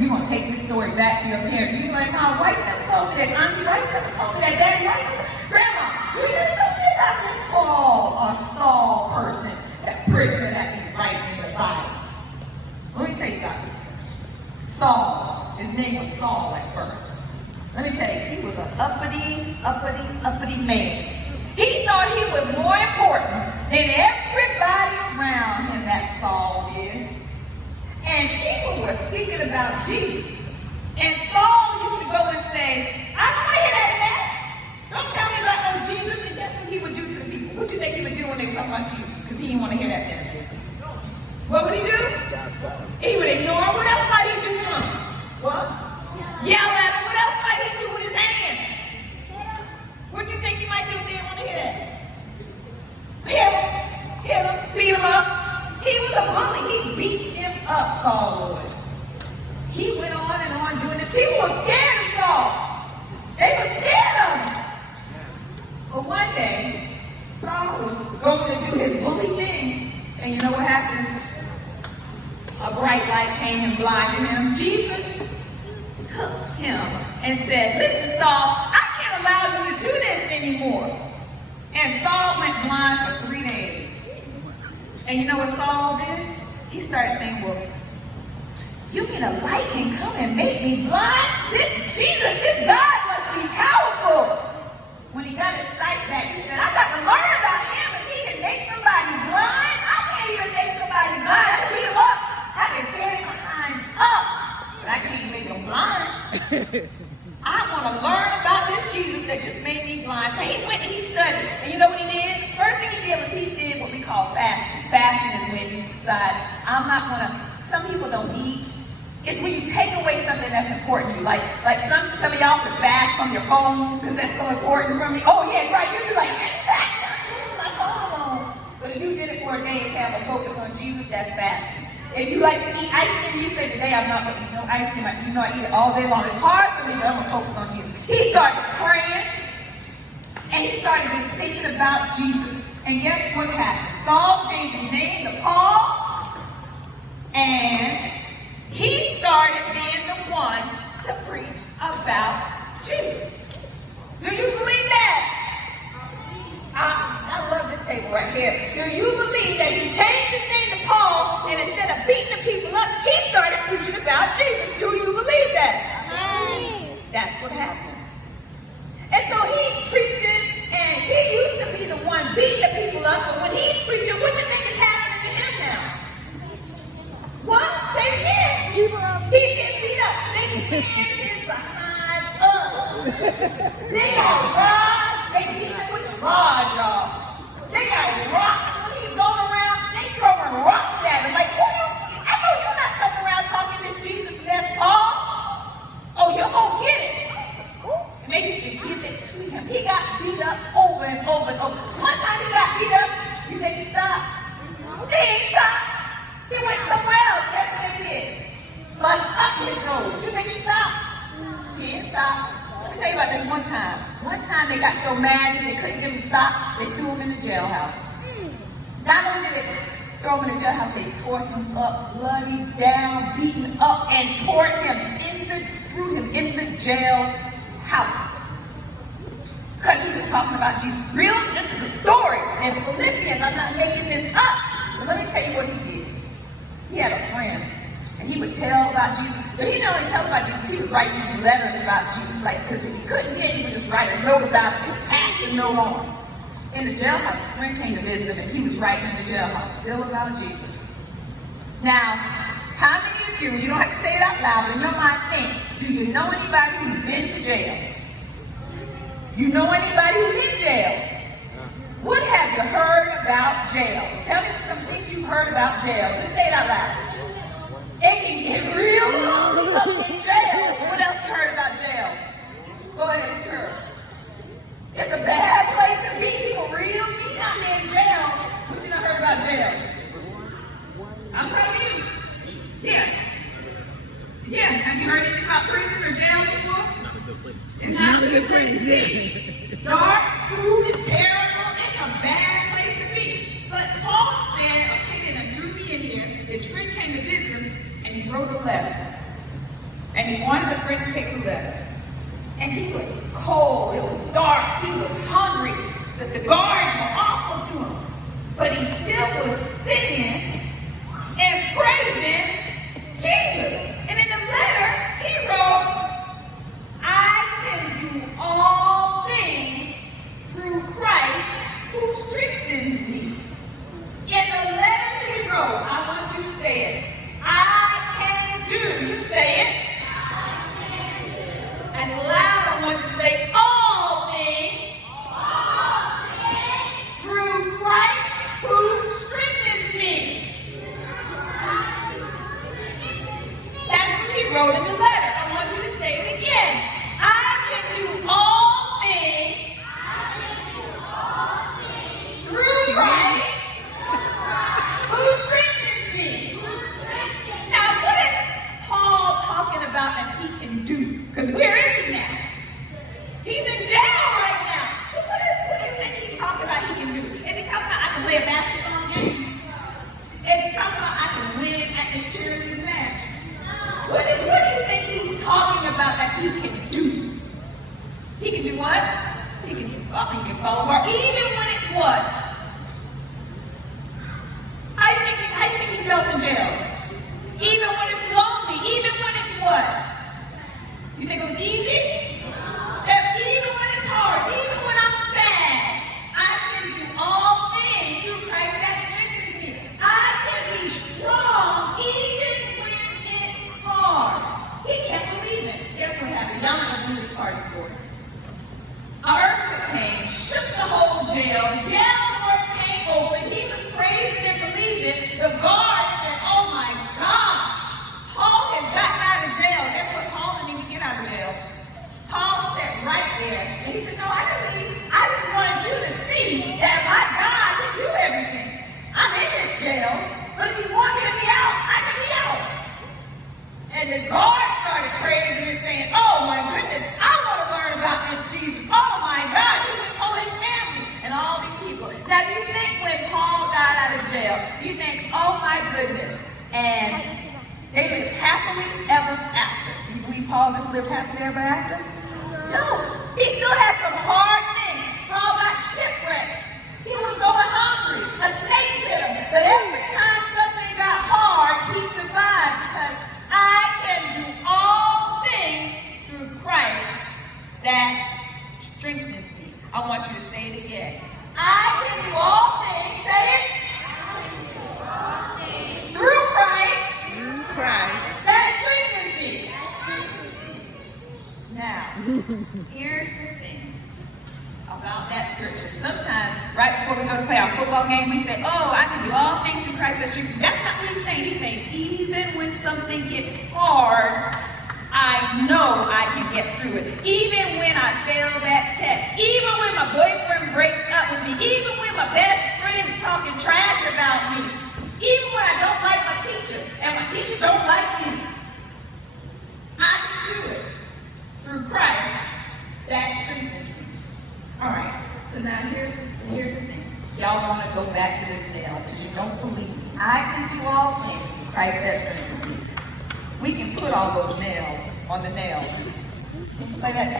you're going to take this story back to your parents. And you're like, Mom, why you never told me this? Auntie, why you never told me that? Daddy, why you never? Grandma, you never told me about this Paul or Saul person, that prisoner that be writing in the Bible. Let me tell you about this person. Saul, his name was Saul at first. Let me tell you, he was an uppity man. He thought he was more important than everybody around him, that Saul did. And people were speaking about Jesus. And Saul used to go and say, I don't want to hear that mess. Don't tell me about no Jesus. And guess what he would do to the people? What do you think he would do when they talk about Jesus? Because he didn't want to hear that mess. What would he do? He would ignore him. What else might he do to him? What? Yell at him. What else might he do with his hands? What do you think he might do if he didn't want to hear that? Hit him, beat him up. He was a bully. He beat him up, Saul would. He went on and on doing this. People were scared of Saul. They were scared of him. But one day, Saul was going to do his bully thing. And you know what happened? A bright light came and blinded him. Jesus took him and said, listen, Saul, I can't allow you to do this anymore. And Saul went blind for 3 days. And you know what Saul did? He started saying, well, you mean a light can come and make me blind? This Jesus, this God must be powerful. When he got his sight back, he said, I got to learn about him. If he can make somebody blind, I can't even make somebody blind. I can beat him up. I can tear their behinds up. But I can't make them blind. I want to learn about this Jesus that just made me blind. So he went and he studied. And you know what he did? First thing he did was he did what we call fasting. Fasting is when you decide, I'm not going to, some people don't eat. It's when you take away something that's important to you. Like some of y'all could fast from your phones because that's so important for me. Oh yeah, right. You'd be like, leave my phone alone. But if you did it for a day and have a focus on Jesus, that's fasting. If you like to eat ice cream, you say, today I'm not going to eat no ice cream. You know I eat it all day long. It's hard for me, but I'm going to focus on Jesus. He started praying, and he started just thinking about Jesus. And guess what happened? Saul changed his name to Paul, and he started being the one to preach about Jesus. Do you believe that? I love this table right here. Do you believe that he changed his name to Paul, and instead of beating the people up, he started preaching about Jesus? Do you believe that? That's what happened. And so he's preaching, and he used to be the one beating the people up, but when he's preaching, what you think is happening to him now? What? Say it again. He's getting beat up. They tear his behind up. They got rods. They beat him with the rods, y'all. They got rocks. When he's going around, they throwing rocks at him. Like, I know you're not coming around talking this Jesus mess, Paul. Oh, you're going to get it. And they used to give it to him. He got beat up over and over and over. One time he got beat up, you think he stopped? He ain't stopped. He went somewhere else. That's what they did. Like up his nose. You think he stopped? He didn't stop. Let me tell you about this one time. One time they got so mad that they couldn't get him to stop, they threw him in the jailhouse. Not only did they throw him in the jailhouse, they tore him up, bloody, down, beaten up, and threw him in the jailhouse. Because he was talking about Jesus. Real? This is a story. And Philippians, I'm not making this up. But let me tell you what he did. He had a friend, and he would tell about Jesus. But he didn't only tell about Jesus, he would write these letters about Jesus. Like, because if he couldn't get it, he would just write a note about it and pass the note on. In the jailhouse, his friend came to visit him, and he was writing in the jailhouse, still about Jesus. Now, how many of you don't have to say it out loud, but in your mind think, do you know anybody who's been to jail? You know anybody who's in jail? What have you heard about jail? Tell me some things you've heard about jail. Just say it out loud. It can get real lonely up in jail. What else you heard about jail? Go ahead and turn. It's a bad place to be. People real mean out there in jail. What you done heard about jail? I'm telling you. Yeah. Yeah. Have you heard anything about prison or jail before? It's not a good place to be. Dark, food is terrible. It's a bad place to be. But Paul said, okay, then I drew me in here. His friend came to visit him, and he wrote a letter. And he wanted the friend to take the letter. And he was cold, it was dark, he was hungry. The guards were awful to him. But he still was singing and praising Jesus. And in the letter, he wrote, I can do all things through Christ who strengthens me. In the letter he wrote, I want you to say it. I can do. You say it. And loud, I want you to say all things through Christ who strengthens me. That's what he wrote in the letter. I want you to say it again. I can do all things through Christ who strengthens me. Now, what is Paul talking about that he can do? Because where is he now? He's in jail right now. So what do you think he's talking about he can do? Is he talking about I can play a basketball game? Is he talking about I can win at this cheerleading match? What do you think he's talking about that he can do? He can do what? He can follow our, even when it's what? How you think he felt in jail? Even when it's lonely, even when it's what? You think it was easy? Even when it's hard, even when I'm sad, I can do all things through Christ that strengthens me. I can be strong even when it's hard. He can't believe it. Guess what happened? Y'all not gonna believe this part before. An earthquake came, shook the whole jail. The jail doors came open. He was praising and believing. The guards said, oh my gosh, Paul has gotten out of jail. Guess what? Paul didn't even get out of jail. Paul sat right there, and he said, no, I didn't leave. I just wanted you to see that my God can do everything. I'm in this jail, but if you want me to be out, I can be out. And the guards started praising and saying, oh my goodness, I want to learn about this Jesus. Oh my gosh, he even told his family and all these people. Now, do you think when Paul got out of jail, do you think, oh my goodness, and they lived happily ever after? Do you believe Paul just lived happily ever after? No, he still had some hard things. Paul got shipwrecked. He was going hungry. A snake bit him. But every time something got hard, he survived because I can do all things through Christ that strengthens me. I want you to say it again. I can do all things. Say it. Through Christ. Through Christ. That strengthens me. Now, here's the thing about that scripture. Sometimes, right before we go to play our football game, we say, oh, I can do all things through Christ that strengthens me. That's not what he's saying. He's saying, even when something gets hard, I know I can get through it. Even when I fail that test, even when my boyfriend breaks up with me, even when my best friend's talking trash about me, even when I don't like my teacher, and my teacher don't like me, I can do it through Christ that strengthens me. All right, so now here's the thing. Y'all want to go back to this nail, so you don't believe me. I can do all things through Christ that strengthens me. We can put all those nails on the nails. Can you play that?